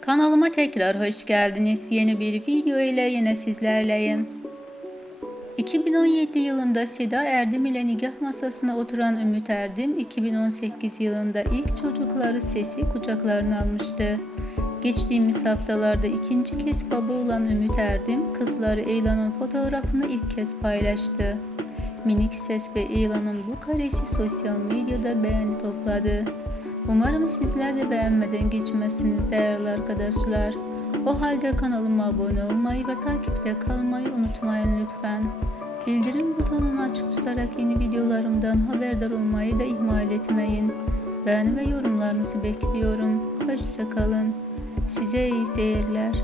Kanalıma tekrar hoş geldiniz. Yeni bir video ile yine sizlerleyim. 2017 yılında Seda Erdem ile nikah masasına oturan Ümit Erdem, 2018 yılında ilk çocukları Sesi kucaklarına almıştı. Geçtiğimiz haftalarda ikinci kez baba olan Ümit Erdem, kızları Eyla'nın fotoğrafını ilk kez paylaştı. Minik ses ve Eyla'nın bu karesi sosyal medyada beğeni topladı. Umarım sizler de beğenmeden geçmezsiniz değerli arkadaşlar. O halde kanalıma abone olmayı ve takipte kalmayı unutmayın lütfen. Bildirim butonunu açık tutarak yeni videolarımdan haberdar olmayı da ihmal etmeyin. Beğeni ve yorumlarınızı bekliyorum. Hoşçakalın. Size iyi seyirler.